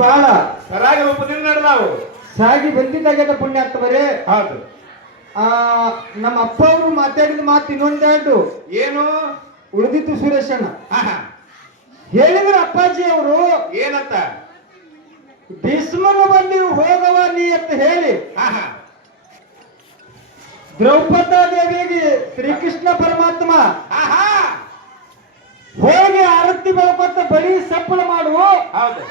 ಬಹಳ ಸರಾಗಿ ರೂಪದಿಂದ ನಡೆದಾವು. ಸಾಗಿ ಬಂದಿದ್ದಾಗ್ಯದ ಪುಣ್ಯಾತ್ಮರೇ. ಹೌದು. ನಮ್ಮ ಅಪ್ಪ ಅವರು ಮಾತಾಡಿದ ಮಾತು ಇನ್ನೊಂದೆರಡು ಏನು ಉಳಿದಿತ್ತು ಸುರೇಶಣ್ಣ. ಆಹಾ. ಹೇಳಿದ್ರು ಅಪ್ಪಾಜಿ ಅವರು ಏನಂತ? ಭೀಷ್ಮನ ಬಳಿ ಹೋಗವ ನೀ ಅಂತ ಹೇಳಿ ಆಹಾ. ದ್ರೌಪದಾ ದೇವಿಗೆ ಶ್ರೀಕೃಷ್ಣ ಪರಮಾತ್ಮ ಆಹಾ. ಹೋಗಿ ಆರತಿ ಬೆಳಕೊತ್ತ ಬಳಿ ಸಪ್ಪಳ ಮಾಡುವ. ಹೌದು.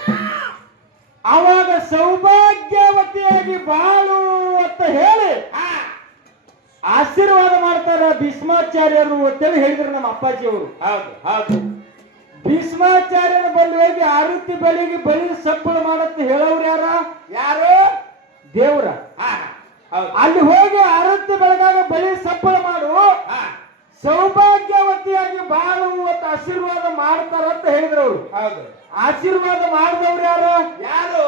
ಅವಾಗ ಸೌಭಾಗ್ಯವತಿಯಾಗಿ ಬಾಳು ಅಂತ ಹೇಳಿ ಆಶೀರ್ವಾದ ಮಾಡ್ತಾರ ಭೀಷ್ಮಾಚಾರ್ಯರು ಅಂತೇಳಿ ಹೇಳಿದ್ರು ನಮ್ಮ ಅಪ್ಪಾಜಿ ಅವರು. ಹೌದು ಹೌದು. ಭೀಷ್ಮಾಚಾರ್ಯರ ಬಳಿ ಹೋಗಿ ಆರತಿ ಬಳಿಗೆ ಬಳಿ ಸಪ್ಪಳ ಮಾಡತ್ತ ಹೇಳವ್ರು ಯಾರ? ಯಾರು? ದೇವ್ರ. ಅಲ್ಲಿ ಹೋಗಿ ಆರತಿ ಬೆಳಗಾಗ ಬಳಿ ಸಪ್ಪಳ ಮಾಡು, ಸೌಭಾಗ್ಯವತಿಯಾಗಿ ಬಾಳು ಅಂತ ಆಶೀರ್ವಾದ ಮಾಡ್ತಾರ ಅಂತ ಹೇಳಿದ್ರು ಅವರು. ಹೌದು. ಆಶೀರ್ವಾದ ಮಾಡಿದವ್ರು ಯಾರು? ಯಾರು?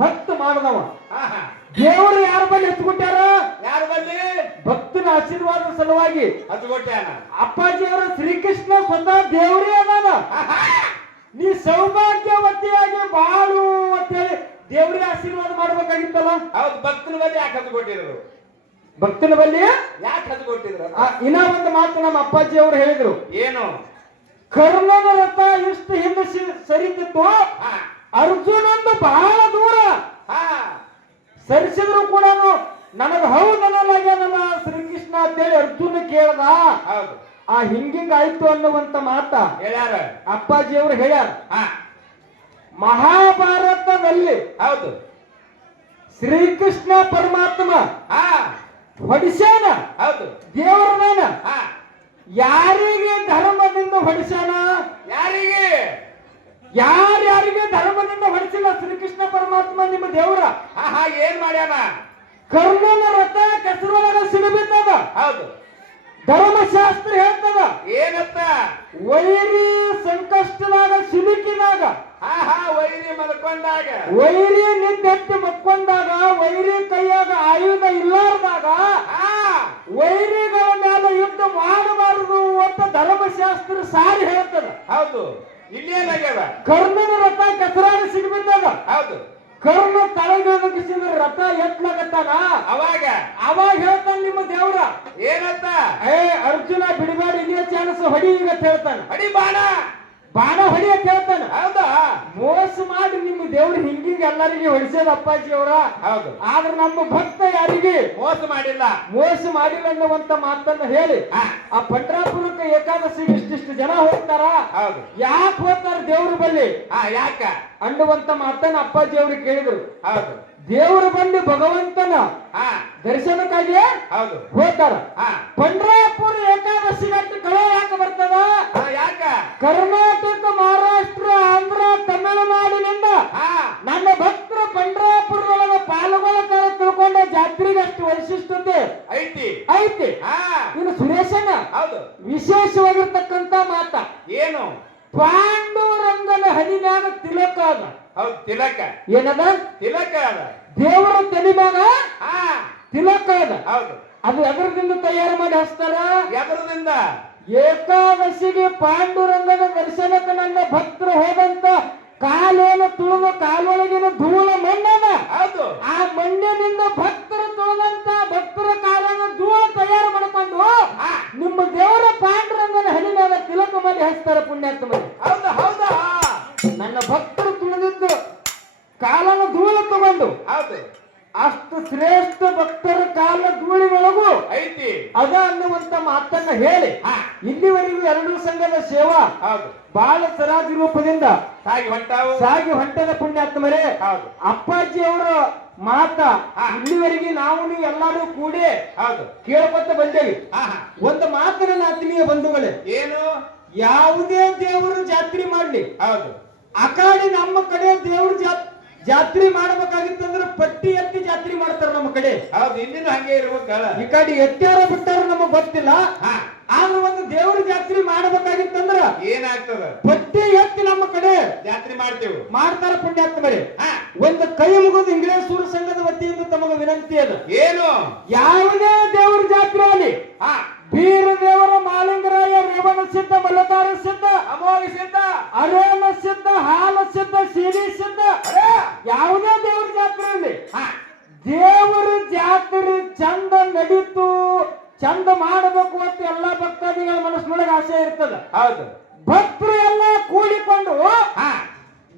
ಭಕ್ತ ಮಾಡಿದವ. ದೇವರು ಯಾರ ಬಳಿ ಹತ್ಕೊಟ್ಟಾರ? ಯಾರ ಬಳಿ? ಭಕ್ತನ ಆಶೀರ್ವಾದ ಸಲುವಾಗಿ ಹತ್ಕೊಟ್ಟಾನ ಅಪ್ಪಾಜಿ ಅವರು. ಶ್ರೀಕೃಷ್ಣ ಸ್ವತಃ ದೇವರೇ ಅದಾನ. ನೀ ಸೌಭಾಗ್ಯವತಿಯಾಗಿ ಬಾಳು ಅಂತ ಹೇಳಿ ದೇವರೇ ಆಶೀರ್ವಾದ ಮಾಡ್ಬೇಕಾಗಿತ್ತಲ್ಲ. ಹೌದು. ಭಕ್ತನ ಬಳಿ ಯಾಕೆ ಹತ್ಕೊಟ್ಟಿದ್ರು? ಭಕ್ತನ ಬಳಿ ಯಾಕೆ ಹತ್ಕೊಟ್ಟಿದ್ರು? ಇನ್ನ ಒಂದು ಮಾತು ನಮ್ಮ ಅಪ್ಪಾಜಿ ಅವರು ಹೇಳಿದ್ರು. ಏನು? ಕರ್ಣನ ರಥ ಇಷ್ಟು ಹಿಂದೆ ಸರಿತಿತ್ತು, ಅರ್ಜುನಂದು ಬಹಳ ದೂರ ಸರಿಸಿದ್ರು ಕೂಡ ನನಗೆ ಹೌದನಲ್ಲಾಗ ನನ್ನ ಶ್ರೀಕೃಷ್ಣ ಅಂತೇಳಿ ಅರ್ಜುನ ಕೇಳ್ದ. ಹೌದು. ಹಿಂಗಾಯ್ತು ಅನ್ನುವಂತ ಮಾತ ಹೇಳ್ಯಾರ ಅಪ್ಪಾಜಿ ಅವರು ಹೇಳ್ಯಾರ. ಮಹಾಭಾರತದಲ್ಲಿ ಹೌದು ಶ್ರೀಕೃಷ್ಣ ಪರಮಾತ್ಮ ಹೊಡಿಸ್ಯಾನ. ಹೌದು. ದೇವರನ ಯಾರಿಗೆ ಧರ್ಮದಿಂದ ಹೊಡಿಸ್ಯಾನ? ಯಾರಿಗೆ? ಯಾರ್ಯಾರಿಗೆ ಧರ್ಮದಿಂದ ಹೊಡಿಸಿಲ್ಲ ಶ್ರೀಕೃಷ್ಣ ಪರಮಾತ್ಮ ನಿಮ್ಮ ದೇವರ. ಏನ್ ಮಾಡ್ಯಾನ? ಕರ್ಣನ ರಥ ಕೆಸರೊಳಗ ಸಿಡಿಬಿದ್ದದ. ಹೌದು. ಧರ್ಮಶಾಸ್ತ್ರ ಹೇಳ್ತದ ಏನತ್ತ? ವೈರಿ ಸಂಕಷ್ಟದಾಗ ಸಿಲುಕಿದಾಗ, ವೈರಿ ಮಲ್ಕೊಂಡಾಗ, ವೈರಿ ನಿದ್ದೆತ್ತಿ ಮಕ್ಕೊಂಡಾಗ, ವೈರಿ ಕೈಯಾಗ ಆಯುಧ ಇಲ್ಲಾರ್ದಾಗ ವೈರಿಗಳ ಮೇಲೆ ಯುದ್ಧ ಮಾಡಬಾರದು ಅಂತ ಧರ್ಮಶಾಸ್ತ್ರ ಸಾರಿ ಹೇಳ್ತದ. ಹೌದು. ಇಲ್ಲಿ ಏನಾಗ್ಯದ? ಕರ್ಣನ ರಥ ಕೆಸರಾಗ ಸಿಡಿಬಿದ್ದದ. ಹೌದು. ಕರ್ಣ ತಲೆಗಿಸಿದ್ರೆ ರಥ ಎತ್ಲಾಗತ್ತಾನ. ಅವಾಗ ಹೇಳ್ತಾನ ನಿಮ್ಮ ದೇವ್ರ ಏನಂತ? ಅರ್ಜುನ ಬಿಡಬೇಡ, ಇದೇ ಚಾನ್ಸ್ ಹೊಡಿ ಅಂತ ಹೇಳ್ತಾನ. ಹೊಡಿ ಬಾಣ, ಬಾಣ ಹೊಡಿ ಅಂತ ಹೇಳ್ತಾನ. ಹೌದಾ? ಮೋಸ ಮಾಡಿ ನಿಮ್ಮ ದೇವ್ರು ಹಿಂಗಿಗೆ ಎಲ್ಲರಿಗೆ ಹೊಡಿಸೋದು ಅಪ್ಪಾಜಿ ಅವರ. ಹೌದು. ಆದ್ರೆ ನಮ್ಮ ಭಕ್ತ ಯಾರಿಗೆ ಮೋಸ ಮಾಡಿಲ್ಲ, ಮೋಸ ಮಾಡಿಲ್ಲ ಅನ್ನುವಂತ ಮಾತನ್ನ ಹೇಳಿ ಆ ಪಂಡ್ರಾಪುರಕ್ಕೆ ಏಕಾದಶಿ ಇಷ್ಟಿಷ್ಟು ಜನ ಹೋಗ್ತಾರ. ಹೌದು. ಯಾಕೆ ಹೋಗ್ತಾರ ದೇವ್ರ ಬಲ್ಲಿ? ಯಾಕ ಅನ್ನುವಂತ ಮಾತನ್ನ ಅಪ್ಪಾಜಿ ಅವ್ರಿಗೆ ಕೇಳಿದ್ರು. ಹೌದು. ದೇವರ ಬಂದು ಭಗವಂತನ ದರ್ಶನಕ್ಕಾಗಿ ಹೌದು ಹೋಗ್ತಾರ. ಪಂಡ್ರಾಪುರ ಏಕಾದಶಿ ಗಂಟೆ ಕಳೆ ಯಾಕೆ ಬರ್ತದ? ಯಾಕ? ಕರ್ನಾಟಕ, ಮಹಾರಾಷ್ಟ್ರ, ಆಂಧ್ರ, ತಮಿಳುನಾಡಿನಿಂದ ನನ್ನ ಭಕ್ತರು ಪಂಡ್ರಾಪುರದೊಳಗ ಪಾಲ್ಗೊಳ್ಳಕ ತಿಳ್ಕೊಂಡ ಜಾತ್ರೆಗೆ ಅಷ್ಟು ವೈಶಿಷ್ಟ್ಯತೆ ಐತಿ ಐತಿ. ಇನ್ನು ಸುರೇಶನ ಹೌದು ವಿಶೇಷವಾಗಿರ್ತಕ್ಕಂತ ಮಾತ ಏನು? ಪಾಂಡುರಂಗನ ಹನಿಮ್ಯಾಗ ತಿಲಕ ಅದ. ಹೌದು. ತಿಲಕ ಏನದ? ತಿಲಕ ಅದ. ದೇವರ ತಲೆ ಮ್ಯಾಗ ತಿಲಕ ಅದ. ಹೌದು. ಅದು ಎದರದಿಂದ ತಯಾರು ಮಾಡಿ ಹಚ್ತಾರ? ಎದರದಿಂದ? ಏಕಾದಶಿಗೆ ಪಾಂಡುರಂಗನ ದರ್ಶನಕ್ಕೆ ನನ್ನ ಭಕ್ತರು ಹೋದಂತ ಕಾಲೇನು ತುಳಿದು ಕಾಲೊಳಗಿನ ಧೂಳ ಮಣ್ಣದ. ಹೌದು. ಆ ಮಣ್ಣಿನಿಂದ ಭಕ್ತರು ತುಳಿದಂತ ಭಕ್ತರ ಕಾಲನ ಧೂಳ ತಯಾರು ಮಾಡಿಕೊಂಡು ನಿಮ್ಮ ದೇವರ ಪಾಂಡುರಂಗನ ಹನಿ ಮ್ಯಾಗ ತಿಲಕ ಮಾಡಿ ಹಚ್ತಾರ ಪುಣ್ಯಾತ್ಮ. ಹೌದಾ? ಹೌದಾ? ನನ್ನ ಭಕ್ತರು ತುಳಿದಿದ್ದು ಕಾಲನ ಧೂಳ ತಗೊಂಡು ಹೌದು ಅಷ್ಟು ಶ್ರೇಷ್ಠ ಭಕ್ತರ ಕಾಲ ಧೂಳಿನೊಳಗೂ ಐತಿ ಅದ ಅನ್ನುವಂತ ಮಾತನ್ನ ಹೇಳಿ ಇಲ್ಲಿವರೆಗೂ ಎರಡೂ ಸಂಘದ ಸೇವಾ ಬಹಳ ಸರಾಜಿ ರೂಪದಿಂದ ಸಾಗಿ ಹೊಂಟದ ಪುಣ್ಯಾತ್ಮರೇ. ಅಪ್ಪಾಜಿ ಅವರ ಮಾತ ಇಲ್ಲಿವರೆಗೆ ನಾವು ನೀವು ಎಲ್ಲರೂ ಕೂಡಿ ಕೇಳ್ಕೊತ ಬಂದೇವಿ. ಒಂದು ಮಾತನ್ನ ಆತ್ಮೀಯ ಬಂಧುಗಳೇ, ಏನು? ಯಾವುದೇ ದೇವರು ಜಾತ್ರೆ ಮಾಡ್ಲಿ, ಆ ಕಡೆ ನಮ್ಮ ಕಡೆ ದೇವ್ರ ಜಾತ್ರೆ ಮಾಡ್ಬೇಕಾಗಿತ್ತಂದ್ರೆ ಪಟ್ಟಿ ಎತ್ತಿ ಜಾತ್ರೆ ಮಾಡ್ತಾರ ನಮ್ಮ ಕಡೆ. ಹೌದು. ಇಲ್ಲಿನೂ ಹಂಗೆ ಇರ್ಬೇಕಲ್ಲ. ಈ ಕಡೆ ಎತ್ತಾರ ಬಿಟ್ಟಾರ ನಮಗ್ ಗೊತ್ತಿಲ್ಲ. ಆದ್ರೆ ಒಂದು ದೇವ್ರ ಜಾತ್ರೆ ಮಾಡ್ಬೇಕಾಗಿತ್ತಂದ್ರ ಏನಾಗ್ತದ? ಪಟ್ಟಿ ಎತ್ತಿ ನಮ್ಮ ಕಡೆ ಜಾತ್ರೆ ಮಾಡ್ತೇವೆ, ಮಾಡ್ತಾರ ಪುಣ್ಯಾತ್ಮರೇ. ಒಂದು ಕೈ ಮುಗಿದು ಇಂಗ್ಲೇಷ್ ಸೂರ ಸಂಘದ ವತಿಯಿಂದ ತಮಗ ವಿನಂತಿ ಅದ. ಏನು? ಯಾವುದೇ ದೇವ್ರ ಜಾತ್ರೆ ಅಲ್ಲಿ ಬೀರ ದೇವರ, ಮಾಲಿಂಗರಾಯ, ರೇವಣ ಸಿದ್ಧ, ಮಲ್ಲಕಾರ ಸಿದ್ಧ, ಅಮೋಘ ಸಿದ್ಧ, ಅರೇನ ಸಿದ್ಧ, ಹಾಲ ಸಿದ್ಧ, ಸೀನಿ ಸಿದ್ಧ, ಯಾವುದೇ ದೇವ್ರ ಜಾತ್ರೆ ಇರಲಿ, ದೇವರ ಜಾತ್ರೆ ಚಂದ ನಡೀತು, ಚಂದ ಮಾಡಬೇಕು ಅಂತ ಎಲ್ಲಾ ಭಕ್ತಾದಿಗಳ ಮನಸ್ಸಿನೊಳಗೆ ಆಸೆ ಇರ್ತದ. ಹೌದು. ಭಕ್ತರು ಎಲ್ಲ ಕೂಡಿಕೊಂಡು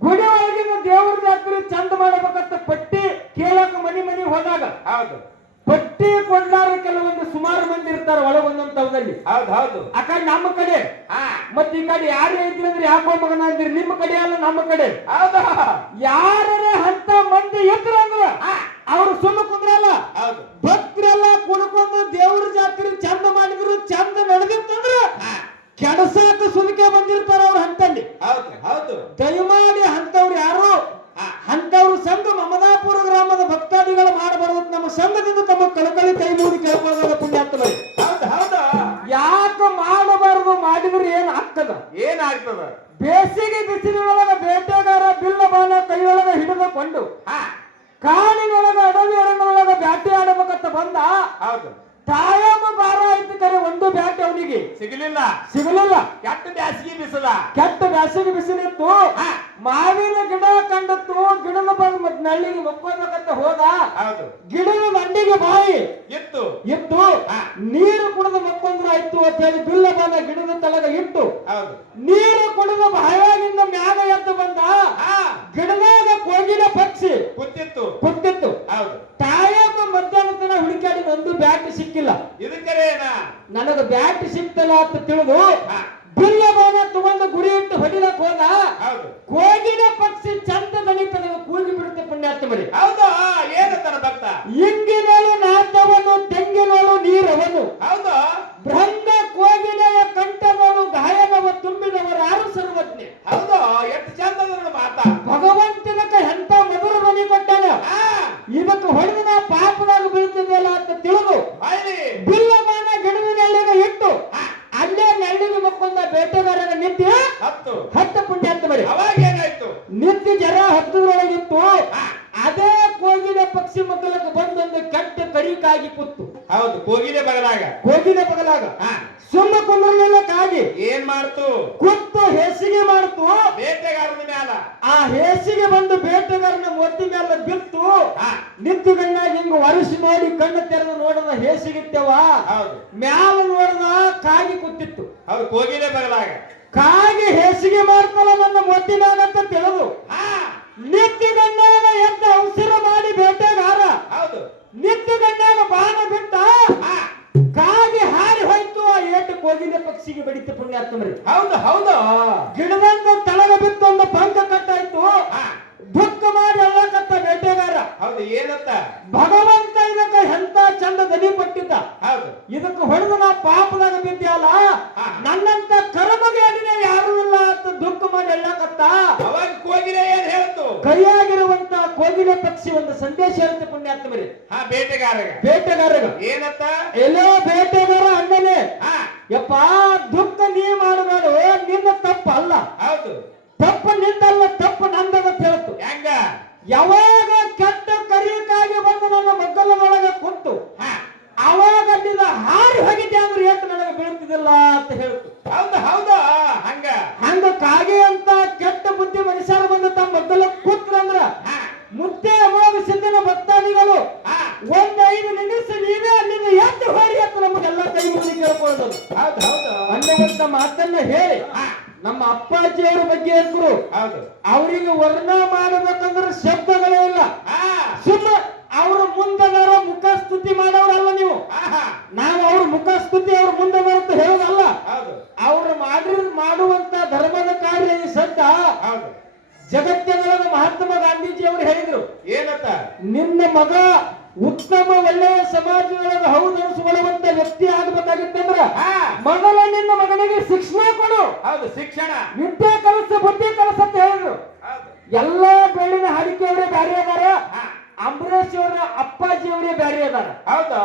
ಗುಡಿ ಒಳಗಿನ ದೇವ್ರ ಜಾತ್ರೆ ಚಂದ ಮಾಡಬೇಕಂತ ಪಟ್ಟಿ ಕೇಳಕ ಮನಿ ಹೋದಾಗ, ಹೌದು, ಪಟ್ಟಿ ಕೊಂಡಾರ ಕೆಲವೊಂದು ಸುಮಾರು ಮಂದಿ ಇರ್ತಾರೆ ಒಳಗೊಂದಂತವದಲ್ಲಿ. ಹೌದು ಹೌದು. ಆ ಕಡೆ ನಮ್ಮ ಕಡೆ, ಮತ್ತ ಈ ಕಡೆ ಯಾರೇ ಇದ್ರಿ ಅಂದ್ರೆ ಯಾಕೋ ಮಗನ ಅಂದಿರಿ, ನಿಮ್ಮ ಕಡೆ ಅಲ್ಲ ನಮ್ಮ ಕಡೆ. ಹೌದಾ? ಯಾರೇ ಅಂತ ಮಂದಿ ಇದ್ರು ಅಂದ್ರ ಅವ್ರು ಸುಮ್ಮ ಕುಂದ್ರಲ್ಲ. ಹೌದು. ಭಕ್ತರೆಲ್ಲ ಕುಡ್ಕೊಂಡು ದೇವ್ರ ಜಾತ್ರೆ ಚಂದ ಮಾಡಿದ್ರು, ಚಂದ ನಡೆದಿತ್ತಂದ್ರ ಕೆಡಸಾಕ ಸುಲಿಕೆ ಬಂದಿರ್ತಾರ ಅವ್ರ ಹಂತಲ್ಲಿ. ಹೌದು ಹೌದು. ದಯಮಾಡಿ ಅಂತವ್ರು ಯಾರು ಅಂತವ್ರು ಸಂಘ ಮಮದಾಪುರ ಗ್ರಾಮದ ಭಕ್ತಾದಿಗಳು ಮಾಡಬಾರದು. ನಮ್ಮ ಸಂಘದಿಂದ ತಮ್ಮ ಕಳಕಳಿ ಕೈ ಮೂಡಿ ಕೇಳ್ಕೊಳ್ಳೋದ ಪುಣ್ಯಾತ್ಮರೇ. ಹೌದು ಹೌದು. ಯಾಕೆ ಮಾಡಬಾರದು? ಮಾಡಿದ್ರೆ ಏನ್ ಆಗ್ತದ? ಏನಾಗ್ತದ? ಬೇಸಿಗೆ ಬಿಸಿಲಿನೊಳಗ ಬೇಟೆಗಾರ ಬಿಲ್ಲ ಬಾಣ ಕೈಯೊಳಗ ಹಿಡಿದುಕೊಂಡು ಕಾಡಿನೊಳಗ ಅಡವಿ ಅರಣ್ಯೊಳಗ ಬ್ಯಾಟೆ ಆಡಬೇಕಂತ ಬಂದ. ಹೌದು. ತಾಯಮ್ಮ ಬಾರ ಆಯ್ತು ಕರೆ, ಒಂದು ಬ್ಯಾಟೆ ಅವನಿಗೆ ಸಿಗಲಿಲ್ಲ. ಕೆಟ್ಟ ಬ್ಯಾಸಿಗೆ ಬಿಸಿಲ, ಕೆಟ್ಟ ಬ್ಯಾಸಿಗೆ ಬಿಸಿಲಿತ್ತು. ಮಾವಿನ ಗಿಡ ಕಂಡತ್ತು, ಗಿಡದ ಬಂದು ನಳ್ಳಿಗೆ ಮಕ್ಕೋಬೇಕಂತ ಹೋದ. ಹೌದು. ಗಿಡದ ದಂಡಿಗೆ ಬಾಯಿ ಇತ್ತು. ನೀರು ಕುಡಿದು ಮಕ್ಕೊಂದ್ರ ಆಯ್ತು ಅಂತ ಹೇಳಿ ಬಿಲ್ಲ ಬಾಣ ಗಿಡದ ತಳಗ ಇಟ್ಟು, ಹೌದು, ನೀರು ಕುಡಿದು ಬಾಯಾಗಿಂದ ಮ್ಯಾಗ ಎದ್ದು ಬಂದ. ಗಿಡದಾಗ ಕೋಗಿಲ ಪಕ್ಷಿ ಕೂತಿತ್ತು. ಹೌದು. ತಾಯಮ್ಮ ಮಧ್ಯಾಹ್ನ ತನ ಹುಡುಕಾಡಿ ಒಂದು ಬ್ಯಾಟ್ ಸಿಕ್ಕಿಲ್ಲ. ಇದಕ್ಕರೇನ ನನಗ ಬ್ಯಾಟ್ ಸಿಕ್ತಲ್ಲ ಅಂತ ತಿಳಿದು ಬಿಲ್ಲ ಬಾಣ ತಗೊಂಡು ಗುರಿ ಇಟ್ಟು ಹೊಡಿಲಕ್ ಹೋದ. ಹೌದು. ಕೋಗಿಲ ಪಕ್ಷಿ ಚಂದ ದಣಿತನ ಕೂಗಿ ಬಿಡುತ್ತೆ ಪುಣ್ಯಾತ್ಮರಿ. ಹೌದಾ? ಏನಂತಾನ ಭಕ್ತ? ಇಂಗಿನಳು ನಾಟವನು, ತೆಂಗಿನಳು ನೀರವನು. ಹೌದು. ಬೃಹಂಗ ಕೋಗಿಲೆಯ ಕಂಠನಳು, ಗಾಯನವ ತುಂಬಿದವರು ಯಾರು ಸರ್ವಜ್ಞೆ. ಹೌದು. ಎಷ್ಟು ಚಂದ ಮಾತಾ. ಭಗವಂತನ ಎಂತ ಮಧುರ ಧ್ವನಿ ಕೊಟ್ಟಾನ. ಇದಕ್ಕೆ ಹೊಡೆದು ನಾ ಪಾಪದಾಗ ಬೀಳ್ತಿದೆಯಲ್ಲ ಅಂತ ತಿಳಿದು ಬಿಲ್ಲ ಬಾಣ ಗಿಡದ ನೆಳ್ಳಿಗೆ ಇಟ್ಟು ಅಲ್ಲೇ ನೆಳ್ಳಿಗೆ ಮಕ್ಕೊಂಡ ಬೇಟೆಗಾರನ ನಿತ್ಯ ಹತ್ತು ಪುಣ್ಯಾತ್ಮರಿ. ಅವಾಗ ಏನಾಯ್ತು? ನಿತ್ಯ ಜರ ಹತ್ತದ್ರೊಳಗಿತ್ತು. ಅದೇ ಕೋಗಿಲೆ ಪಕ್ಷಿ ಮಕ್ಕಳಕ್ಕೆ ಬಂದೊಂದು ಕೆಟ್ಟ ಕಡಿಕಾಗಿ ಕೂತು. ಹೌದು. ಕೋಗಿಲೆ ಬಗಲಾಗ ಸುಮ್ಮ ಕುಂದ್ರಲಿಲ್ಲ. ಕಾಗಿ ಏನ್ ಮಾಡ್ತು? ಕೂತು ಹೇಸಿಗೆ ಮಾಡ್ತು ಬೇಟೆಗಾರನ ಮ್ಯಾಲ. ಆ ಹೇಸಿಗೆ ಬಂದು ಬೇಟೆಗಾರನ ಮೊತ್ತಿ ಮ್ಯಾಲ ಬಿತ್ತು. ನಿಂತು ಗಣ್ಣಾಗಿ ಹಿಂಗ ಒರೆಸಿ ನೋಡಿ ಕಣ್ಣು ತೆರೆದು ನೋಡದ ಹೇಸಿಗಿತ್ತವ. ಹೌದು. ಮ್ಯಾಲ ನೋಡದ ಕಾಗಿ ಕೂತಿತ್ತು. ಹೌದು. ಕೋಗಿಲೆ ಬಗಲಾಗ ಕಾಗಿ ಹೇಸಿಗೆ ಮಾಡ್ತಲ್ಲ ನನ್ನ ಮೊತ್ತಿನಾಗಂತ ತಿಳಿದು ನಿತ್ಯ ಗಣ್ಣಾಗ ಎದ್ದ ಅವಸರ ಮಾಡಿ ಬೇಟೆಗಾರ. ಹೌದು. ನಿತ್ಯ ಗಣ್ಣಾಗ ಬಾಣ ಬಿಟ್ಟ. ಕಾಗಿ ಹಾರಿ ಹೋಯ್ತು. ಆ ಏಟು ಕೋಗಿಲೆ ಪಕ್ಷಿಗೆ ಬಡಿತು ಪುಣ್ಯಾತ್ಮರಿ. ಹೌದು ಹೌದು. ಗಿಡದಂತ ತಳಗ ಬಿತ್ತೊಂದು ಪಂಕ ಕಟ್ಟಾಯ್ತು. ದುಃಖ ಮಾಡಿ ಅಳ್ಳಕತ್ತ ಬೇಟೆಗಾರ. ಹೌದು. ಏನಂತ? ಭಗವಂತ ಇದಕ್ಕ ಎಂತ ಚಂದ ದನಿ ಪಟ್ಟಿದ್ದ. ಹೌದು. ಇದಕ್ಕೆ ಹೊಡೆದು ನಾ ಪಾಪದಾಗ ಬಿದ್ದ್ಯಲ್ಲ, ನನ್ನಂತ ಕರ್ಮಗೆ ಅಡಿನ ಯಾರು ಇಲ್ಲ ಅಂತ ದುಃಖ ಮಾಡಿ ಅಳ್ಳಕತ್ತ. ಅವಾಗ ಕೋಗಿಲೆ ಏನ್ ಹೇಳ್ತು? ಕೈಯಾಗಿರುವಂತ ಕೋಗಿಲೆ ಪಕ್ಷಿ ಒಂದು ಸಂದೇಶ ಹೇಳುತ್ತೆ ಪುಣ್ಯಾತ್ಮರಿ. ಬೇಟೆಗಾರಗ ಏನಂತ? ಎಲ್ಲೋ ಬೇಟೆಗಾರ ಅಣ್ಣನೇ, ಯಪ್ಪ ದುಃಖ ನೀ ಮಾಡಬೇಡ, ನಿನ್ನ ತಪ್ಪ ಅಲ್ಲ. ಹೌದು. ತಪ್ಪು ನಿಂದಲ್ಲ, ತಪ್ಪು ನಂದದ ಹೇಳ್ತು. ಹೆಂಗ? ಯಾವಾಗ ಕೆಟ್ಟ ಕರಿಯಕ್ಕಾಗಿ ಬಂದು ನನ್ನ ಮಗ್ಗಲದೊಳಗೆ ಕುಂತು ಅವಾಗ ಅಲ್ಲಿಂದ ಹಾರಿ ಹೋಗಿದ್ದೆ ಅಂದ್ರೆ ಎಷ್ಟು ನನಗೆ ಬೀಳ್ತಿದಿಲ್ಲ ಅಂತ ಹೇಳ್ತು. ಹೌದು ಹೌದಾ? ಹಂಗ ಕಾಗೆ ಅಂತ ಕೆಟ್ಟ ಬುದ್ಧಿ ಮನುಷ್ಯರ ಬಂದು ತಮ್ಮ ಮಗ್ಗಲ ಕೂತ್ರಂದ್ರ ಮುತ್ತೆ ಅಮೋಘ ಸಿದ್ಧನ ಭಕ್ತಾದಿಗಳು 5 ನಿಮಿಷ ನೀವೇ ಅಲ್ಲಿಂದ ಎದ್ದು ಹೋರಿ ಅಂತ ನಮಗೆಲ್ಲ ಕೈ ಮುಗಿ ಕೇಳ್ಕೊಳ್ಳೋದು. ಹೌದು ಹೌದು. ಅನ್ನುವಂತ ಮಾತನ್ನ ಹೇಳಿ ನಮ್ಮ ಅಪ್ಪಾಜಿಯವರ ಬಗ್ಗೆ ಅಂದ್ರು. ಹೌದು. ಅವರಿಗೆ ವರ್ಣ ಮಾಡಬೇಕಂದ್ರೆ ಶಬ್ದಗಳೇ ಇಲ್ಲ. ಸುಮ್ಮ ಅವ್ರ ಮುಂದದಾರ ಮುಖ ಸ್ತುತಿ ಮಾಡೋರಲ್ಲ ನೀವು. ನಾವು ಅವ್ರ ಮುಖ ಸ್ತುತಿ ಅವ್ರ ಮುಂದದಾರ ಅಂತ ಹೇಳೋದಲ್ಲ. ಅವ್ರು ಮಾಡುವಂತ ಧರ್ಮದ ಕಾರ್ಯ ಈ ಸದ್ದ. ಜಗತ್ತಿನೊಳಗ ಮಹಾತ್ಮ ಗಾಂಧೀಜಿ ಅವರು ಹೇಳಿದ್ರು ಏನಂತ? ನಿನ್ನ ಮಗ ಉತ್ತಮ ಒಳ್ಳೆಯ ಸಮಾಜದೊಳಗ ಹೌದನಿಸಿಕೊಳ್ಳುವಂತ ವ್ಯಕ್ತಿ ಆಗಬೇಕಾಗಿತ್ತಂದ್ರ ಮೊದಲ ನಿನ್ನ ಮಗನಿಗೆ ಶಿಕ್ಷಣ ಕೊಡು. ಹೌದು. ಶಿಕ್ಷಣ, ವಿದ್ಯೆ ಕಲಸ, ಬುದ್ಧಿ ಕಲಸ ಅಂತ ಹೇಳಿದ್ರು. ಎಲ್ಲಾ ಬೆಳ್ಳಿನ ಹಾಡಿಕೆಯವರೇ ಬ್ಯಾರೆ ಅದಾರ, ಅಂಬರೀಶ್ ಅವರ ಅಪ್ಪಾಜಿ ಅವರೇ ಬ್ಯಾರೆ ಅದಾರ. ಹೌದಾ?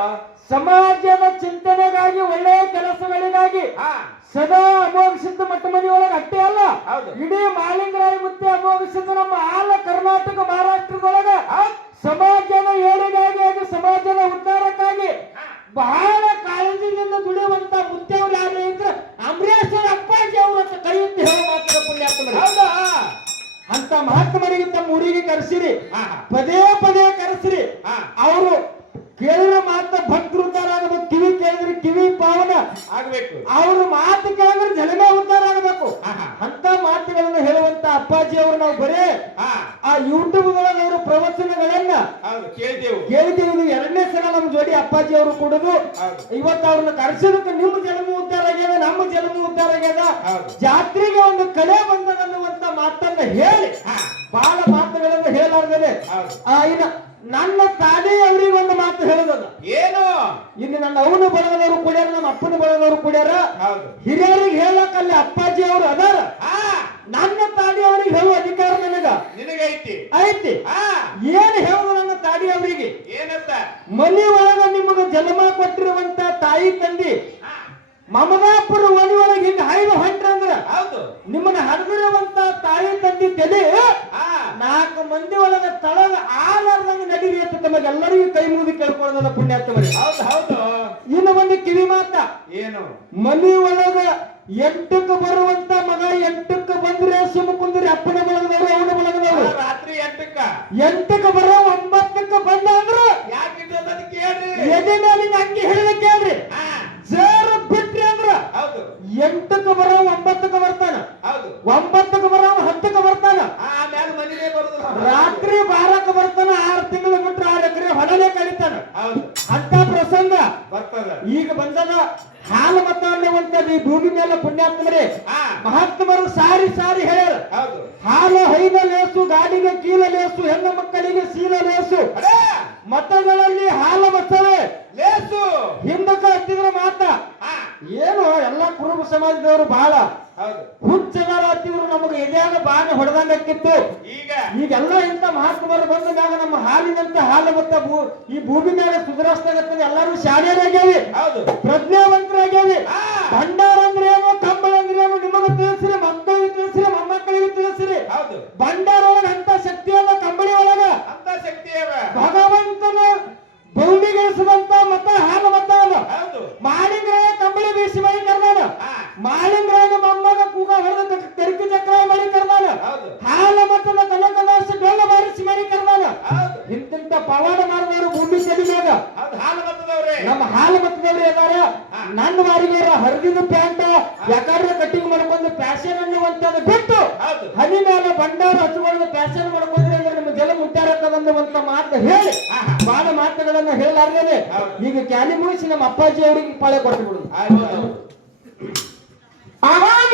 ಸಮಾಜದ ಚಿಂತನೆಗಾಗಿ, ಒಳ್ಳೆಯ ಕೆಲಸಗಳಿಗಾಗಿ ಸದಾ ಅಮೋಘ ಸಿದ್ಧ ಮಟ್ಟ ಮನೆಯೊಳಗೆ ಅಟ್ಟೆ ಅಲ್ಲ, ಇಡೀ ಮಾಲಿಂಗರಾಯ ಮುತ್ತೆ ಅಮೋಘ ಸಿದ್ಧ ನಮ್ಮ ಆಲ ಕರ್ನಾಟಕ ಮಹಾರಾಷ್ಟ್ರದೊಳಗ ಸಮಾಜದ ಏಳಿಗೆಗಾಗಿ, ಸಮಾಜದ ಉದ್ಧಾರಕ್ಕಾಗಿ ಬಹಳ ಕಾಳಜಿಯಿಂದ ದುಡಿಯುವಂತ ಮುತ್ತೆಯವರು ಯಾರು ಇದ್ರೆ ಅಂಬರೀಶ್ ಅವರ ಅಪ್ಪಾಜಿ ಅವರು ಅಂತ ಕರೆಯುತ್ತೆ ಹೇಳೋ ಮಾತ್ರ ಪುಣ್ಯಾತ್ಮರು. ಹೌದಾ? ಅಂತ ಮಹಾತ್ಮರಿಗೆ ತಮ್ಮ ಊರಿಗೆ ಕರೆಸಿರಿ. ಹಾ, ಪದೇ ಪದೇ ಕರೆಸ್ರಿ. ಹಾ. ಅವರು ಕೇಳಿದ್ರೆ ಮಾತ್ರ ಭಕ್ತರು ಉದ್ಧಾರ ಆಗಬೇಕು. ಕಿವಿ ಕೇಳಿದ್ರೆ ಕಿವಿ ಪಾವನ ಆಗ್ಬೇಕು. ಅವ್ರ ಮಾತು ಕೇಳಿದ್ರೆ ಜಲಮೇ ಉದ್ಧಾರ ಆಗಬೇಕು. ಹಾ, ಹಾ. ಅಂತ ಮಾತುಗಳನ್ನು ಹೇಳುವಂತ ಅಪ್ಪಾಜಿ ಅವರು ನಾವು ಬರೇ ಹಾ, ಆ ಯೂಟ್ಯೂಬ್ ಗಳಲ್ಲಿ ಅವರು ಪ್ರವಚನಗಳನ್ನ ಹೌದು ಕೇಳಿದೆವು. ಕೇಳಿದೀವಿ. ಎರಡನೇ ಸಲ ನಮ್ಮ ಜೋಡಿ ಅಪ್ಪಾಜಿ ಅವರು ಕೊಡುದು. ಹೌದು. ಇವತ್ತು ಅವ್ರನ್ನ ಕರೆಸೋದಕ್ಕೆ ನಿಮ್ಮ ಜನ್ಮ ಉದ್ಧಾರ ಆಗ್ಯದ, ನಮ್ಮ ಜನ್ಮ ಉದ್ಧಾರ ಆಗ್ಯದ. ಹೌದು. ಜಾತ್ರೆಗೆ ಒಂದು ಕಲೆ ಬಂದದನ್ನುವಂತ ಮಾತನ್ನ ಹೇಳಿ ಹಾ, ಬಹಳ ಮಾತುಗಳನ್ನು ಹೇಳಾರ್ದೇನೆ ಹೌದು. ಇನ್ನ ನನ್ನ ತಾನೇ ಅವರಿಗೆ ಒಂದು ಮಾತು ಹೇಳೋದಲ್ಲ. ಏನು? ಇಲ್ಲಿ ನನ್ನ ಅವನು ಬಳಗದವರು ಕುಡ್ಯಾರ, ನಮ್ಮ ಅಪ್ಪನ ಬಳಗದವರು ಕುಡ್ಯಾರ. ಹೌದು. ಹಿರಿಯರಿಗೆ ಹೇಳಕ್ಕಲ್ಲಿ ಅಪ್ಪಾಜಿ ಅವರು ಅದಾರ. ಹಾ, ನನ್ನ ತಾಡಿ ಅವರಿಗೆ ಹೇಳುವ ಅಧಿಕಾರ ನನಗ ನಿನಗೈತಿ. ಐತಿ. ಹಾ, ಏನ್ ಹೇಳುದು ನನ್ನ ತಾಡಿ ಅವರಿಗೆ? ಏನಂತ? ಮನಿ ಒಳಗ ನಿಮಗೆ ಜನ್ಮ ಕೊಟ್ಟಿರುವಂತ ತಾಯಿ ತಂದಿ ಹಾ, ಮಮದಾಪುರ ಮನಿ ಒಳಗೆ ಹಿಂಗ ಹಾಯ್ದು ಹೊಂಟ್ರಂದ್ರ ಹೌದು. ನಿಮ್ಮನ್ನ ಹರಿದಿರುವಂತ ತಾಯಿ ತಂದಿ ತಲೆ ಹಾ, 4 ಮಂದಿ ಒಳಗ ತಳಗ ಆಲಾರ್ದಂಗ ನಡೀರಿ ಅಂತ ತಮಗೆಲ್ಲರಿಗೂ ಕೈ ಮುಗಿದು ಕೇಳ್ಕೊಳ್ಳೋದಲ್ಲ ಪುಣ್ಯಾತ್ಮರೇ. ಹೌದು ಹೌದು. ಇನ್ನು ಒಂದು ಕಿವಿ ಮಾತ. ಏನು? ಮನಿ ಒಳಗ 8ಕ್ಕೆ ಬರುವಂತ ಮಗ 8ಕ್ಕೆ ಬಂದ್ರೆ ಸುಮ್ಮ ಕುಂದ್ರಿ. ಅಪ್ಪನ ಬಳಗದವರು ಅವನ ಬಳಗದವರು ರಾತ್ರಿ 8ಕ್ಕ 8ಕ್ಕೆ ಬರೋ 9ಕ್ಕೆ ಬಂದ ಅಂದ್ರ ಯಾಕೆ ಅಂತ ಕೇಳ್ರಿ. ಎದೆ ಮೇಲಿನ ಅಂಗಿ ಹಿಡಿದ ಕೇಳ್ರಿ. ಹಾ, ಜರ ಬಿಟ್ರಿ ಅಂದ್ರ ಹೌದು 8ಕ್ಕೆ ಬರೋ 9ಕ್ಕೆ ಬರ್ತಾನ, ಹೌದು. 9ಕ್ಕೆ ಬರೋ 10ಕ್ಕೆ ಬರ್ತಾನ, ಆಮೇಲೆ ಮನೆಗೆ ಬರುದಿಲ್ಲ. ರಾತ್ರಿ 12ಕ್ಕೆ ಬರ್ತಾನ. 6 ತಿಂಗಳು ಬಿಟ್ರೆ 6 ಎಕರೆ ಹೊಲನೇ ಕಳಿತಾನ. ಹೌದು, ಅಂತ ಪ್ರಸಂಗ ಬರ್ತದ. ಈಗ ಬಂದದ. ಹಾಲು ಮತ ಅನ್ನುವಂಥದ್ದು ಈ ಭೂಮಿ ಮೇಲೆ ಪುಣ್ಯಾತ್ಮರೇ ಹಾ, ಮಹಾತ್ಮರು ಸಾರಿ ಸಾರಿ ಹೇಳ್ಯಾರ. ಹೌದು. ಹಾಲು ಹೈನ ಲೇಸು, ಗಾಡಿಗೆ ಕೀಲ ಲೇಸು, ಹೆಣ್ಣು ಮಕ್ಕಳಿಗೆ ಸೀಲ ಲೇಸು. ಅಡೇ, ಮತಗಳಲ್ಲಿ ಹಾಲು ಮತವೇ ಲೇಸು. ಹಿಂದಕ್ಕೆ ಹತ್ತಿದ್ರ ಮಾತ ಹಾ, ಏನು ಎಲ್ಲ ಕುರುಬ ಸಮಾಜದವರು ಬಹಳ ಹೌದು. ಹುಚ್ಚಗಾರ ಹತ್ತಿದ್ರು. ನಮಗೆ ಎದೆಯಾಗ ಬಾಣೆ ಹೊಡೆದಂಗಿತ್ತು. ಈಗೆಲ್ಲ ಇಂತ ಮಹಾತ್ಮರು ಬಂದ ಮ್ಯಾಗ ನಮ್ಮ ಹಾಲಿನಂತ ಹಾಲು ಮತ್ತ ಈ ಭೂಮಿ ಮೇಲೆ ಸುಧಾರಿಸ್ತಾಗತ್ತದ. ಎಲ್ಲರೂ ಶಾಣ್ಯರಾಗ್ಯಾವಿ, ಹೌದು. ಪ್ರಜ್ಞಾವಂತರಾಗ್ಯಾವಿ. ಹಾ, ಭಂಡಾರ ಅಂದ್ರೆ ಏನು, ಕಂಬಳ ಅಂದ್ರೆ ಏನು ನಿಮಗೆ ತಿಳಿಸ್ರಿ, ಮಕ್ಕಳಿಗೆ ತಿಳಿಸ್ರಿ, ಮೊಮ್ಮಕ್ಕಳಿಗೆ ತಿಳಿಸ್ರಿ. ಹೌದು. ಭಂಡಾರ ಒಳಗ ಅಂತ ಶಕ್ತಿ ಅಲ್ಲ, ಕಂಬಳಿ ಒಳಗ ಅಂತ ಶಕ್ತಿ ಅವ. ಭಗವಂತನ ಭೂಮಿಗಿಳಿಸಿದಂತ ಮತ ಹಾಲು ಮತ ಅಲ್ಲ. ಹೌದು. ಮಾಳಿಂಗ್ರಾಯ ಕಂಬಳಿ ಬೀಸಿ ಮಳಿ ಕರ್ದಾನ. ಹಾ, ಮಾಳಿಂಗ್ರಾಯನ ಮೊಮ್ಮಗ ಕೂಗ ಹೊಡೆದ ಕರಿಕಿ ಚಕ್ರ ಮಳಿ ಕರ್ದಾನ. ಹೌದು. ಹಾಲ ಮತದ ಕನಕದಾಸ ಬೆಲ್ಲ ಬಾರಿಸಿ ಮಳಿ ಕರ್ದಾನ. ಹೌದು. ಇಂತಿಂತ ಪವಾಡ ಮಾಡಿದವರು ಭೂಮಿ ತೆಲಿಮ್ಯಾಗ ಹೌದು. ಹಾಲು ಬರ್ತದವ್ರೆ. ನಮ್ಮ ಹಾಲು ಮತದವ್ರು ಇದಾರ. ನನ್ನ ವಾರಿಗೆ ಹರಿದಿನ ಪ್ಯಾಂಟ್ ಯಾಕಾದ್ರೆ ಕಟ್ಟಿಂಗ್ ಮಾಡ್ಕೊಂಡು ಫ್ಯಾಷನ್ ಅನ್ನುವಂಥದ್ದು ಬಿಟ್ಟು ಹೌದು. ಹನಿ ಮೇಲೆ ಭಂಡಾರ ಹಚ್ಕೊಂಡು ಫ್ಯಾಷನ್ ಮಾಡ್ಕೊಂಡ್ರೆ ಅಂದ್ರೆ ನಿಮ್ಮ ಜಲ ಮುಟ್ಟಾರಕ್ಕದಂತ ಮಾತು ಹೇಳಿ ಬಾಳ ಮಾತುಗಳನ್ನ ಹೇಳಲಾರ್ದೇನೆ ಈಗ ಕ್ಯಾಲಿ ಮುಗಿಸಿ ನಮ್ಮ ಅಪ್ಪಾಜಿ ಅವರಿಗೆ ಪಾಳೆ ಕೊಟ್ಟು ಬಿಡುದು. ಅವಾಗ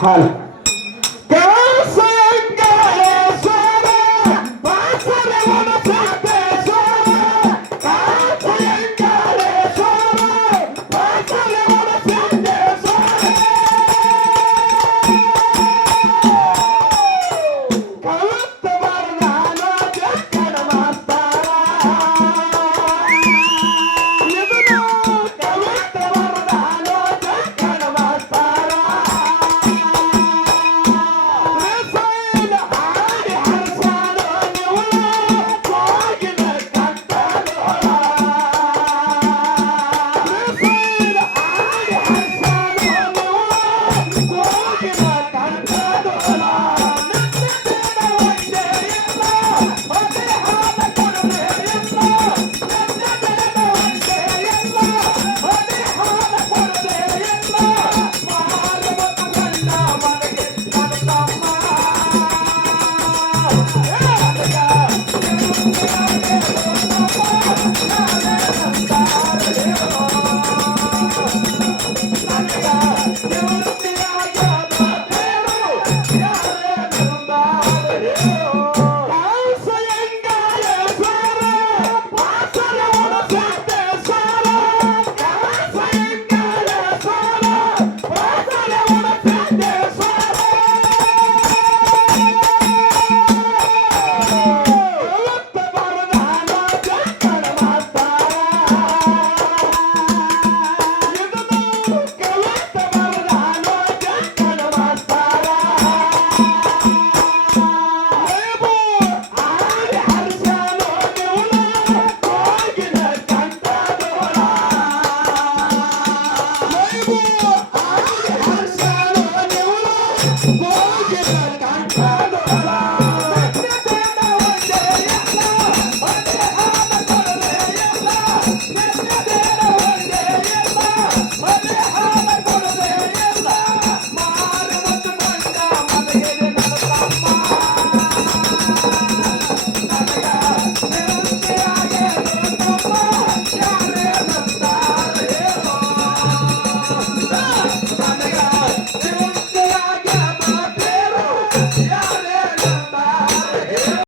ಹಾಲು Yeah.